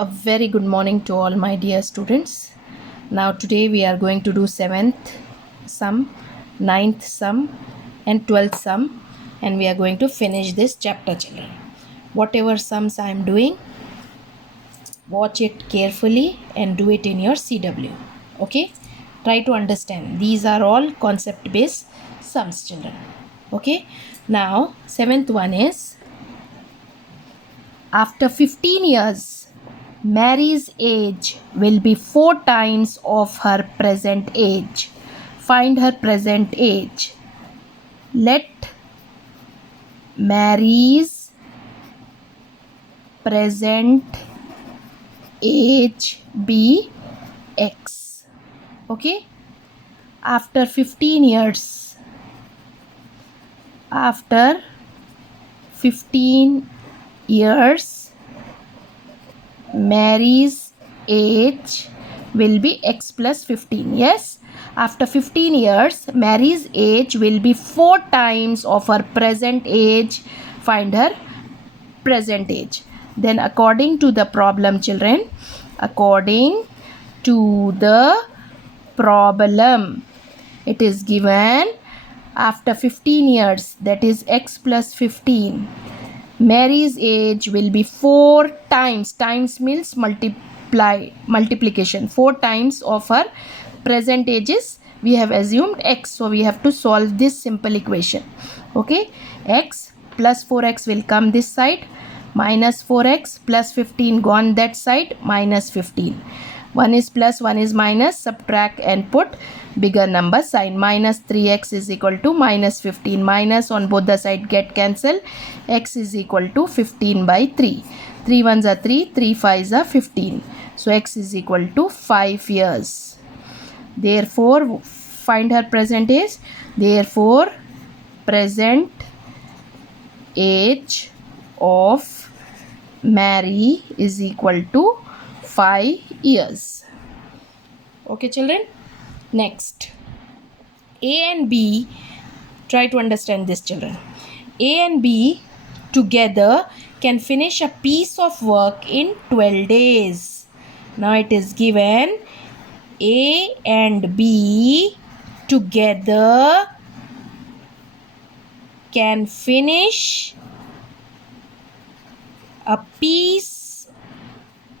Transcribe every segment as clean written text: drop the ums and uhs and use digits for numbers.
A very good morning to all my dear students. Now today we are going to do 7th sum, 9th sum and 12th sum, and we are going to finish this chapter, children. Whatever sums I am doing, watch it carefully and do it in your CW. Okay? Try to understand. These are all concept based sums, children. Okay? Now 7th one is, after 15 years, Mary's age will be 4 times of her present age. Find her present age. Let Mary's present age be X. Okay? After 15 years. After 15 years, Mary's age will be X plus 15. Yes, after 15 years, Mary's age will be 4 times of her present age. Find her present age. Then according to the problem, children, according to the problem, it is given after 15 years, that is X plus 15. Mary's age will be 4 times. Times means multiplication. 4 times of her present ages. We have assumed X. So we have to solve this simple equation. Okay. X plus 4X will come this side. Minus 4X plus 15 gone that side. Minus 15. 1 is plus, 1 is minus. Subtract and put bigger number sign. Minus 3x is equal to minus 15. Minus on both the side get cancel. X is equal to 15 by 3. 3 ones are 3. 3 5s are 15. So x is equal to 5 years. Therefore, find her present age. Therefore, present age of Mary is equal to 5 years. Okay, children. Next, A and B, try to understand this, children. A and B together can finish a piece of work in 12 days. Now it is given A and B together can finish a piece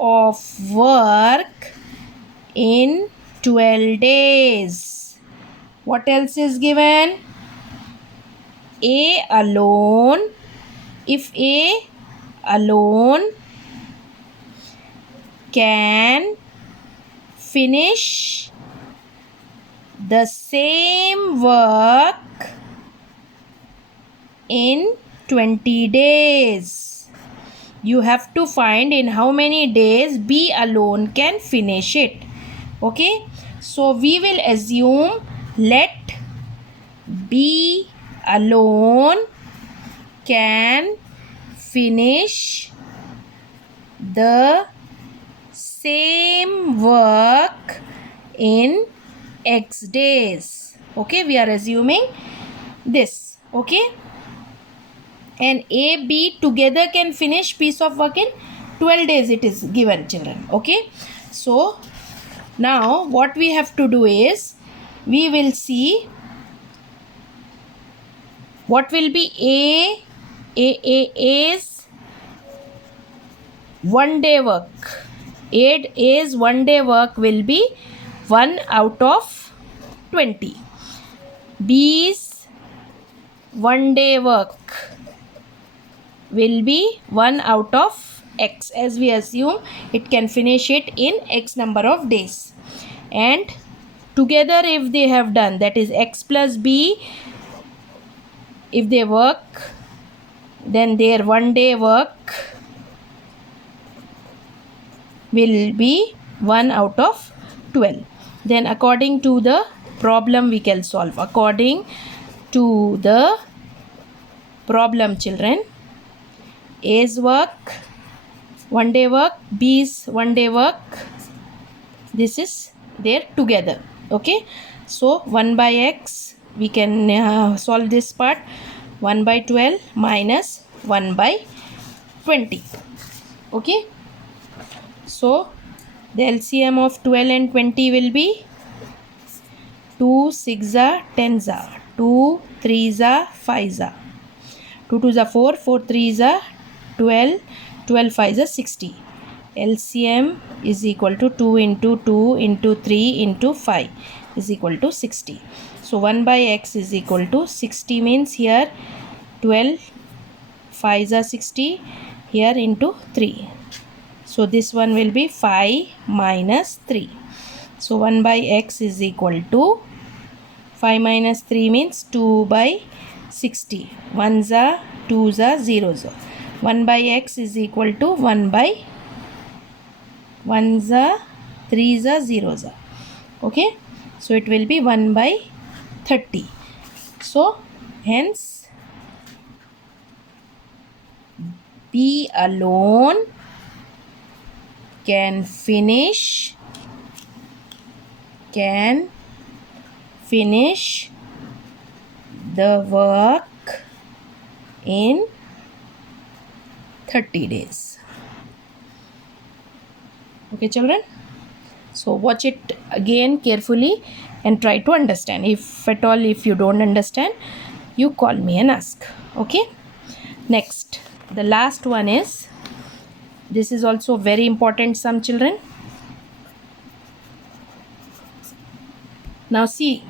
of work in 12 days. What else is given? A alone. If A alone can finish the same work in 20 days. You have to find in how many days B alone can finish it. Okay, so we will assume let B alone can finish the same work in X days. Okay, we are assuming this. Okay, and A, B together can finish piece of work in 12 days. It is given, children. Okay, so now what we have to do is, we will see what will be A's 1 day work. A's 1 day work will be 1 out of 20. B's 1 day work will be 1 out of X, as we assume it can finish it in X number of days. And together if they have done, that is X plus B, if they work, then their 1 day work will be 1 out of 12. Then according to the problem we can solve. According to the problem, children, A's work 1 day work, B's 1 day work, this is there together. Okay, so 1 by X, we can solve this part. 1 by 12 minus 1 by 20. Okay, So the LCM of 12 and 20 will be 2 6 are 10 are 2 3 are 5 are 2 2 are 4 4 3 are 12 12 5 are 60. LCM is equal to 2 into 2 into 3 into 5 is equal to 60. So 1 by x is equal to 60 means here 12 5 are 60 here into 3. So this one will be 5 minus 3. So 1 by x is equal to 5 minus 3 means 2 by 60. 1s are 2s are 0s are. 1 by x is equal to 1 by 1s are 3s are 0s are. Okay. So it will be 1 by 30. So hence B alone can finish the work in 30 days. Okay children, so watch it again carefully and try to understand. If at all if you don't understand, you call me and ask. Okay. Next, the last one is, this is also very important, some children. Now see,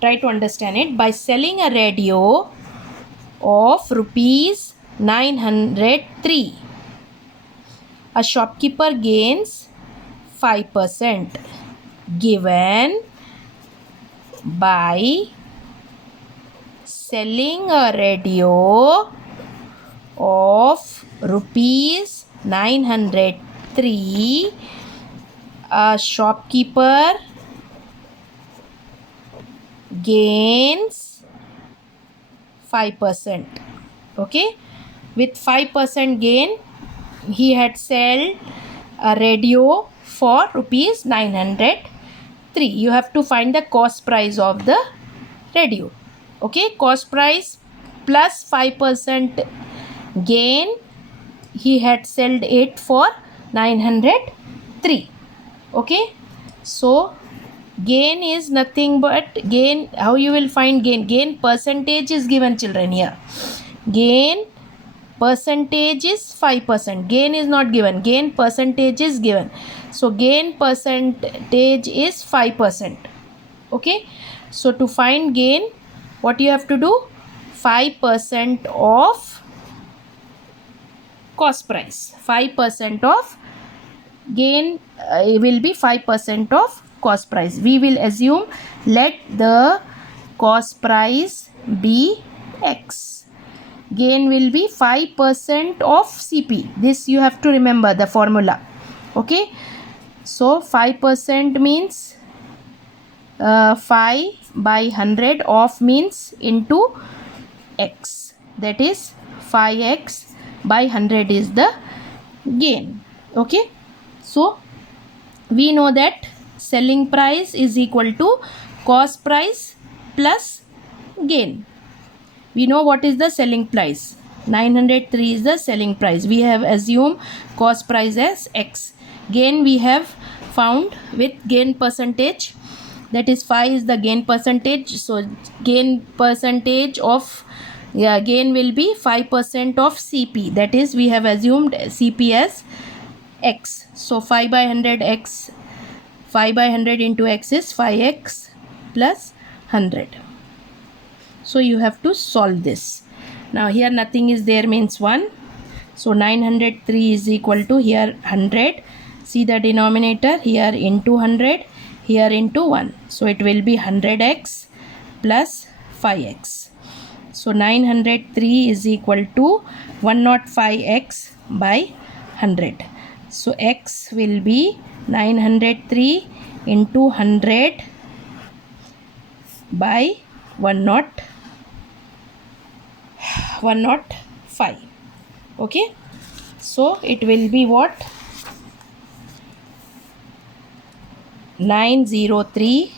try to understand it. By selling a radio of rupees 903, a shopkeeper gains 5%, given by selling a radio of rupees 903, a shopkeeper gains 5%. Okay, with 5% gain he had sold a radio for rupees 903. You have to find the cost price of the radio. Okay, cost price plus 5% gain, he had sold it for 903. Okay, so gain is nothing but gain. How you will find gain? Gain percentage is given, children. Here gain percentage is 5%. Gain is not given, gain percentage is given. So gain percentage is 5%. Okay, so to find gain, what you have to do? 5% of cost price. 5% of gain will be 5% of cost price. We will assume, let the cost price be x. Gain will be 5% of CP. This you have to remember the formula. Okay, so 5% means 5 by 100 of means into x, that is 5x by 100 is the gain. Okay, so we know that selling price is equal to cost price plus gain. We know what is the selling price. 903 is the selling price. We have assumed cost price as x. Gain we have found with gain percentage, that is 5 is the gain percentage. So gain percentage of gain will be 5% of CP, that is we have assumed CP as x. So 5 by 100 x, 5 by 100 into x is 5x plus 100. So you have to solve this. Now here nothing is there means 1. So 903 is equal to here 100. See the denominator here into 100, here into 1. So it will be 100x plus 5x. So 903 is equal to 105x by 100. So x will be 903 into 100 by 105. Okay, so it will be what? 903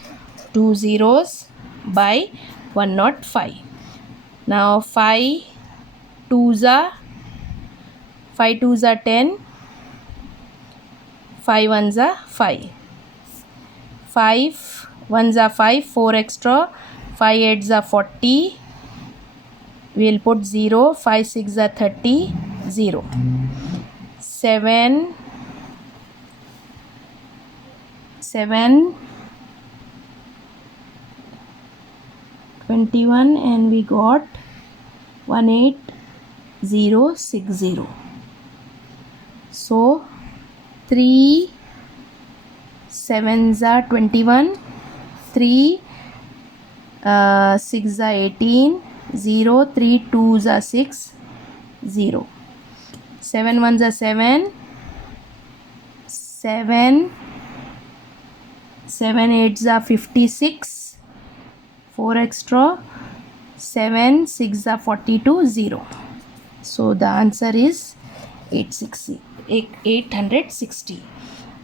2 zeros by 105. Now 5 2s are 10, 5 ones are 5. 5 ones are 5, 4 extra, 5 eights are 40. We will put 0, 5 6 are 30, 0. 7 21 and we got 18060. So 3 7s are 21, 3 6 are 18, 0, 3 2s are 6, 0. 7 1s are 7, 7 8s are 56, 4 extra, 7 6 are 42, 0. So the answer is 860.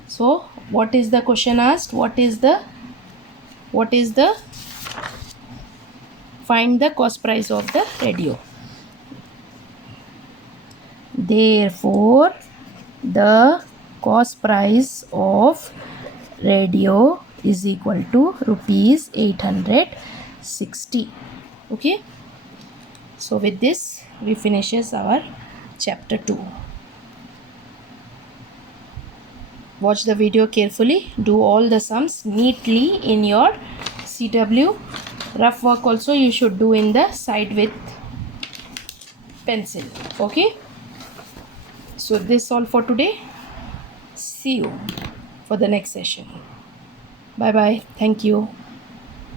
So what is the question asked? What is the find the cost price of the radio. Therefore the cost price of radio is equal to rupees 860. Okay, so with this we finishes our chapter 2. Watch the video carefully, do all the sums neatly in your CW. Rough work also you should do in the side with pencil. Okay, so this all for today. See you for the next session. Bye bye. Thank you.